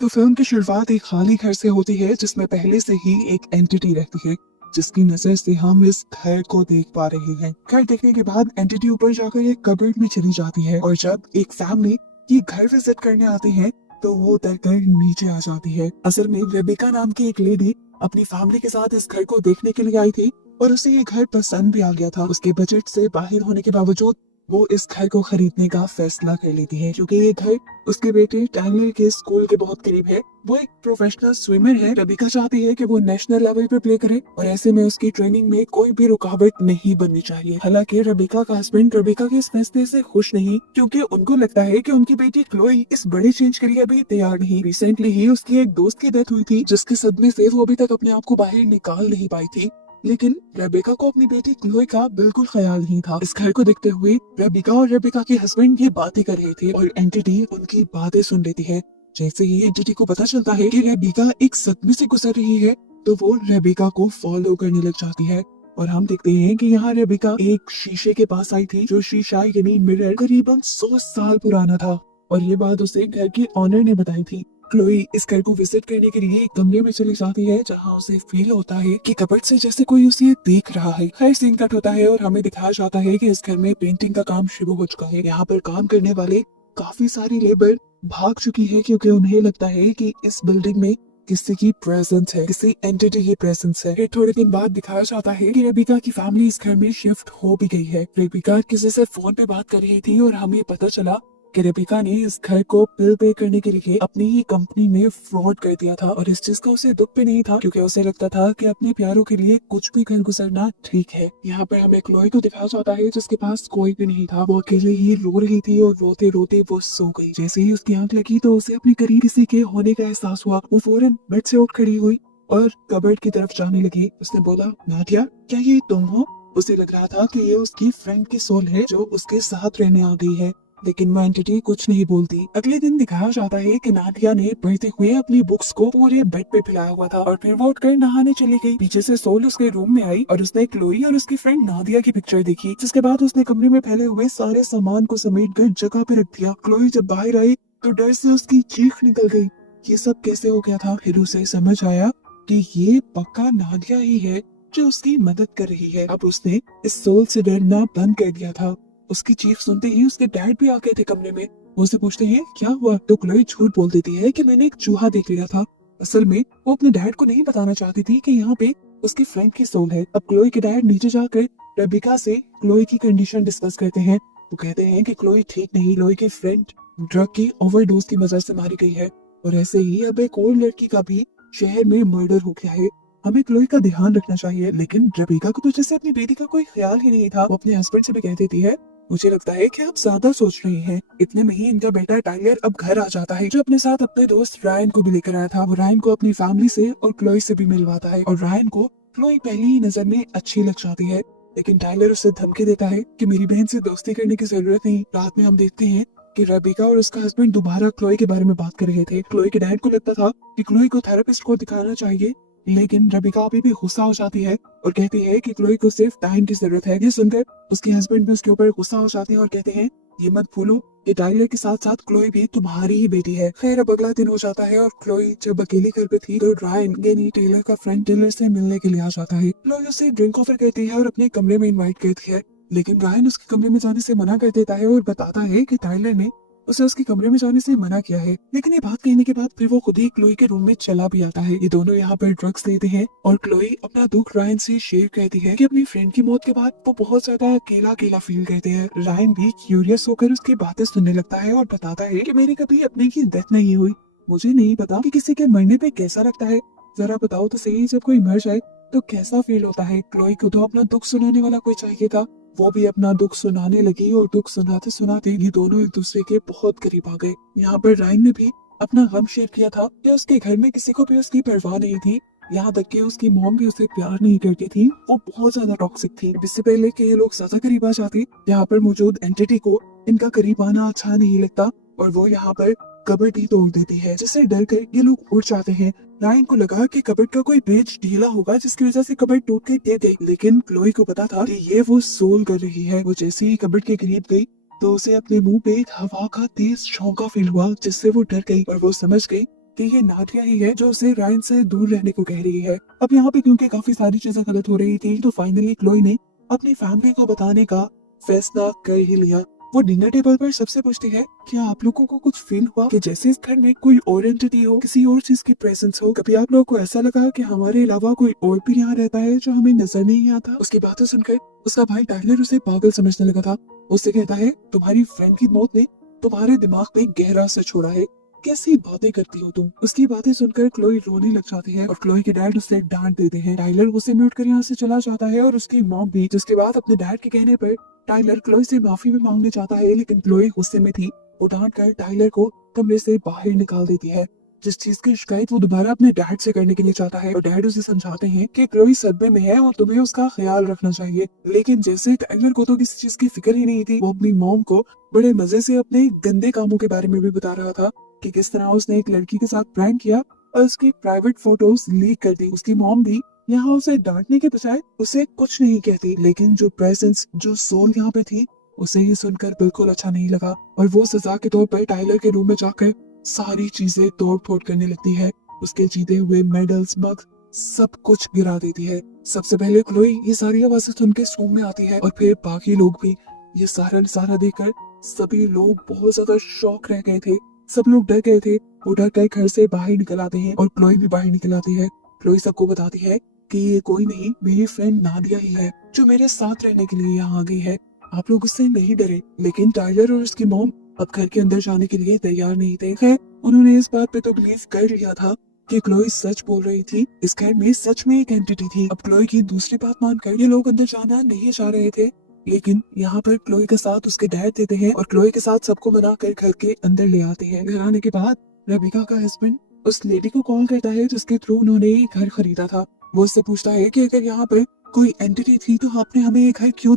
तो फिल्म की शुरुआत एक खाली घर से होती है जिसमें पहले से ही एक एंटिटी रहती है जिसकी नजर से हम इस घर को देख पा रहे हैं। घर देखने के बाद एंटिटी ऊपर जाकर एक कबर्ड में चली जाती है और जब एक फैमिली ये घर विजिट करने आती है तो वो उतरकर नीचे आ जाती है। असल में रेबिका नाम की एक लेडी अपनी फैमिली के साथ इस घर को देखने के लिए आई थी और उसे ये घर पसंद भी आ गया था। उसके बजट से बाहर होने के बावजूद वो इस घर को खरीदने का फैसला कर लेती है क्योंकि ये घर उसके बेटे टाइलर के स्कूल के बहुत करीब है। वो एक प्रोफेशनल स्विमर है। रबिका चाहती है कि वो नेशनल लेवल पे प्ले करे और ऐसे में उसकी ट्रेनिंग में कोई भी रुकावट नहीं बननी चाहिए। हालांकि रबिका का हस्बैंड रबिका के इस फैसले से खुश नहीं क्योंकि उनको लगता है कि उनकी बेटी क्लोई इस बड़े चेंज के लिए अभी तैयार नहीं। रिसेंटली ही उसकी एक दोस्त की डेथ हुई थी जिसके सदमे से वो अभी तक अपने आप को बाहर निकाल नहीं पाई थी। लेकिन रेबेका को अपनी बेटी क्लोई का बिल्कुल ख्याल नहीं था। इस घर को देखते हुए रेबिका और रेबिका के हस्बैंड ये बातें कर रहे थे और एंटिटी उनकी बातें सुन रही है। जैसे ही एंटिटी को पता चलता है कि रेबिका एक सदमे से गुजर रही है तो वो रेबिका को फॉलो करने लग जाती है। और हम देखते हैं कि यहाँ रेबिका एक शीशे के पास आई थी जो शीशा यानी मिरर करीबन 100 साल पुराना था और ये बात उसे घर के ऑनर ने बताई थी। क्लोई इस घर को विजिट करने के लिए एक कमरे में चली जाती है जहाँ उसे फील होता है कि कबर्ड से जैसे कोई उसे देख रहा है। खैर सीन कट होता है और हमें दिखाया जाता है कि इस घर में पेंटिंग का काम शुरू हो चुका है। यहाँ पर काम करने वाले काफी सारी लेबर भाग चुकी है क्योंकि उन्हें लगता है कि इस बिल्डिंग में किसी की प्रेजेंस है, किसी एंटिटी की प्रेजेंस है। फिर थोड़े दिन बाद दिखाया जाता है कि रेबिका की फैमिली इस घर में शिफ्ट हो भी गई है। रेबिका किसी से फोन पे बात कर रही थी और हमें पता चला कि रेबिका ने इस घर को बिल पे करने के लिए अपनी ही कंपनी में फ्रॉड कर दिया था और इस चीज का उसे दुख भी नहीं था क्योंकि उसे लगता था कि अपने प्यारों के लिए कुछ भी कर गुजरना ठीक है। यहाँ पर हमें क्लोई को दिखाया जाता है जिसके पास कोई भी नहीं था। वो अकेले ही रो रही थी और रोते रोते वो सो गई। जैसे ही उसकी आंख लगी तो उसे अपने करीब किसी के होने का एहसास हुआ। वो फौरन बेड से उठ खड़ी हुई और कबर्ड की तरफ जाने लगी। उसने बोला, नादिया क्या ये तुम हो? उसे लग रहा था कि ये उसकी फ्रेंड की सोल है जो उसके साथ रहने आ गई है, लेकिन वो एंटिटी कुछ नहीं बोलती। अगले दिन दिखाया जाता है कि नादिया ने पढ़ते हुए अपनी बुक्स को पूरे बेड पे फैलाया हुआ था और फिर वो उठकर नहाने चली गई। पीछे से सोल उसके रूम में आई और उसने क्लोई और उसकी फ्रेंड नादिया की पिक्चर देखी, जिसके बाद उसने कमरे में फैले हुए सारे सामान को समेट कर जगह पे रख दिया। क्लोई जब बाहर आई तो डर से उसकी चीख निकल गई। ये सब कैसे हो गया था? फिर उसे समझ आया कि ये पक्का नादिया ही है जो उसकी मदद कर रही है। अब उसने इस सोल से डरना बंद कर दिया था। उसकी चीख सुनते ही उसके डैड भी आ गए थे कमरे में। वो उससे पूछते हैं क्या हुआ, तो क्लोई झूठ बोल देती है कि मैंने एक चूहा देख लिया था। असल में वो अपने डैड को नहीं बताना चाहती थी कि यहाँ पे उसकी फ्रेंड की सोल है। अब क्लोई के डैड नीचे जाकर रेबिका से क्लोई की कंडीशन डिस्कस करते हैं। वो कहते हैं कि क्लोई ठीक नहीं, क्लोई की फ्रेंड ड्रग की ओवरडोज की वजह से मारी गई है और ऐसे ही अब एक और लड़की का भी शहर में मर्डर हो गया है। हमें क्लोई का ध्यान रखना चाहिए। लेकिन रेबिका को तो जैसे अपनी बेटी का कोई ख्याल ही नहीं था। वो अपने हस्बैंड से भी कह देती है, मुझे लगता है कि आप ज्यादा सोच रही हैं। इतने में ही इनका बेटा टाइलर अब घर आ जाता है जो अपने साथ अपने दोस्त रायन को भी लेकर आया था। वो रायन को अपनी फैमिली से और क्लोई से भी मिलवाता है और रायन को क्लोई पहली ही नजर में अच्छी लग जाती है। लेकिन टाइलर उसे धमकी देता है कि मेरी बहन से दोस्ती करने की जरूरत नहीं। रात में हम देखते हैं कि रेबिका और उसका हस्बैंड दोबारा क्लोई के बारे में बात कर रहे थे। क्लोई के डैड को लगता था कि क्लोई को थेरेपिस्ट को दिखाना चाहिए, लेकिन रेबिका अभी भी गुस्सा हो जाती है और कहती है कि क्लोई को सिर्फ टाइम की जरूरत है। ये सुनकर उसके हस्बैंड भी उसके ऊपर गुस्सा हो जाते हैं और कहते हैं, ये मत भूलो कि टाइलर के साथ साथ क्लोई भी तुम्हारी ही बेटी है। खैर अब अगला दिन हो जाता है और क्लोई जब अकेली घर पे थी तो रायन यानी टेलर का फ्रेंड टेलर से मिलने के लिए आ जाता है। क्लोई उसे ड्रिंक ऑफर करती है और अपने कमरे में इनवाइट करती है, लेकिन रायन उसके कमरे में जाने से मना कर देता है और बताता है कि टाइलर ने उसे उसके कमरे में जाने से मना किया है। लेकिन ये बात कहने के बाद फिर वो खुद ही क्लोई के रूम में चला भी आता है। ये दोनों यहाँ पर ड्रग्स लेते हैं और क्लोई अपना दुख रायन से शेयर करती है कि अपनी फ्रेंड की मौत के बाद वो बहुत ज्यादा अकेला अकेला फील करते हैं। रायन भी क्यूरियस होकर उसकी बातें सुनने लगता है और बताता है कि मेरी कभी अपने की डेथ नहीं हुई, मुझे नहीं पता कि किसी के मरने पे कैसा लगता है। जरा बताओ तो सही, जब कोई मर जाए तो कैसा फील होता है। क्लोई को तो अपना दुख सुनाने वाला कोई चाहिए था। वो भी अपना दुख सुनाने लगी और दुख सुनाते सुनाते ये दोनों एक दूसरे के बहुत करीब आ गए। यहाँ पर रायन ने भी अपना गम शेयर किया था कि उसके घर में किसी को भी उसकी परवाह नहीं थी। यहाँ तक कि उसकी मॉम भी उसे प्यार नहीं करती थी। वो बहुत ज्यादा टॉक्सिक थी। इससे पहले कि ये लोग ज्यादा करीब आ जाते, यहाँ पर मौजूद एंटिटी को इनका करीब आना अच्छा नहीं लगता और वो यहाँ पर कबर्ड ही तोड़ देती है, जिससे डर कर ये लोग उड़ जाते हैं। रायन को लगा कि कबर्ड का कोई पेज ढीला होगा जिसकी वजह से कबर्ड टूट के गिर गई, लेकिन क्लोई को पता था कि ये वो सोल कर रही है। वो जैसे ही कबर्ड के करीब गई तो उसे अपने मुंह पे एक हवा का तेज झोंका फील हुआ जिससे वो डर गई और वो समझ गई कि ये नादिया ही है जो उसे रायन से दूर रहने को कह रही है। अब यहाँ पे क्योंकि काफी सारी चीजें गलत हो रही थी, तो फाइनली क्लोई ने अपनी फैमिली को बताने का फैसला कर ही लिया। वो डिनर टेबल पर सबसे पूछती है, क्या आप लोगों को कुछ फील हुआ कि जैसे इस घर में कोई और एंटिटी हो, किसी और चीज की प्रेजेंस हो? कभी आप लोगों को ऐसा लगा कि हमारे अलावा कोई और भी यहाँ रहता है जो हमें नजर नहीं आता? उसकी बातें सुनकर उसका भाई टाइलर उसे पागल समझने लगा था। उससे कहता है, तुम्हारी फ्रेंड की मौत ने तुम्हारे दिमाग पे गहरा असर छोड़ा है, कैसी बातें करती हो तुम? उसकी बातें सुनकर क्लोई रोने लग जाती है और क्लोई के डैड उसे डांट देते हैं। टाइलर गुस्से में उठकर यहाँ से चला जाता है और उसकी मॉम भी, जिसके बाद अपने डैड के कहने पर टाइलर क्लोई से माफी भी मांगने चाहता है, लेकिन क्लोई गुस्से में थी। वो डांट कर टाइलर को कमरे से बाहर निकाल देती है। जिस चीज की शिकायत वो दोबारा अपने डैड से करने के लिए चाहता है, और डैड उसे समझाते हैं कि क्लोई सदमे में है और तुम्हें उसका ख्याल रखना चाहिए। लेकिन जैसे टाइलर को तो किसी चीज की फिक्र ही नहीं थी, वो अपनी मॉम को बड़े मजे से अपने गंदे कामों के बारे में भी बता रहा था कि किस तरह उसने एक लड़की के साथ प्रैंक किया और उसकी प्राइवेट फोटोज लीक कर दी। उसकी मॉम भी यहाँ उसे डांटने के बजाय उसे कुछ नहीं कहती, लेकिन जो प्रेजेंस, जो सोल यहाँ पे थी, उसे ये सुनकर बिल्कुल अच्छा नहीं लगा और वो सजा के तौर पर टाइलर के रूम में जाकर सारी चीजें तोड़ फोड़ करने लगती है। उसके जीते हुए मेडल्स, मग, सब कुछ गिरा देती है। सबसे पहले क्लोई ये सारी आवाजें सुन के रूम में आती है और फिर बाकी लोग भी। ये सारा सारा देखकर सभी लोग बहुत ज्यादा शॉक रह गए थे। सब लोग डर गए थे। वो डर कर घर से बाहर निकल आते हैं और क्लोई भी बाहर निकल आती है। क्लोई सबको बताती है कि ये कोई नहीं, मेरी फ्रेंड नादिया ही है जो मेरे साथ रहने के लिए यहाँ आ गई है। आप लोग उससे नहीं डरे। लेकिन टाइलर और उसकी मॉम अब घर के अंदर जाने के लिए तैयार नहीं थे। खैर, उन्होंने इस बात पे तो बिलीव कर लिया था कि क्लोई सच बोल रही थी। इस घर में सच में एक एंटिटी थी। अब क्लोई की दूसरी बात मानकर ये लोग अंदर जाना नहीं चाह रहे थे, लेकिन यहाँ पर क्लोई का साथ उसके डैड देते हैं और क्लोई के साथ सबको मना कर घर के अंदर ले आते हैं। घर आने के बाद रबिका का हस्बैंड उस लेडी को कॉल करता है जिसके थ्रू उन्होंने ये घर खरीदा था। वो उससे पूछता है कि अगर यहाँ पर कोई एंटिटी थी तो आपने हमें ये घर क्यों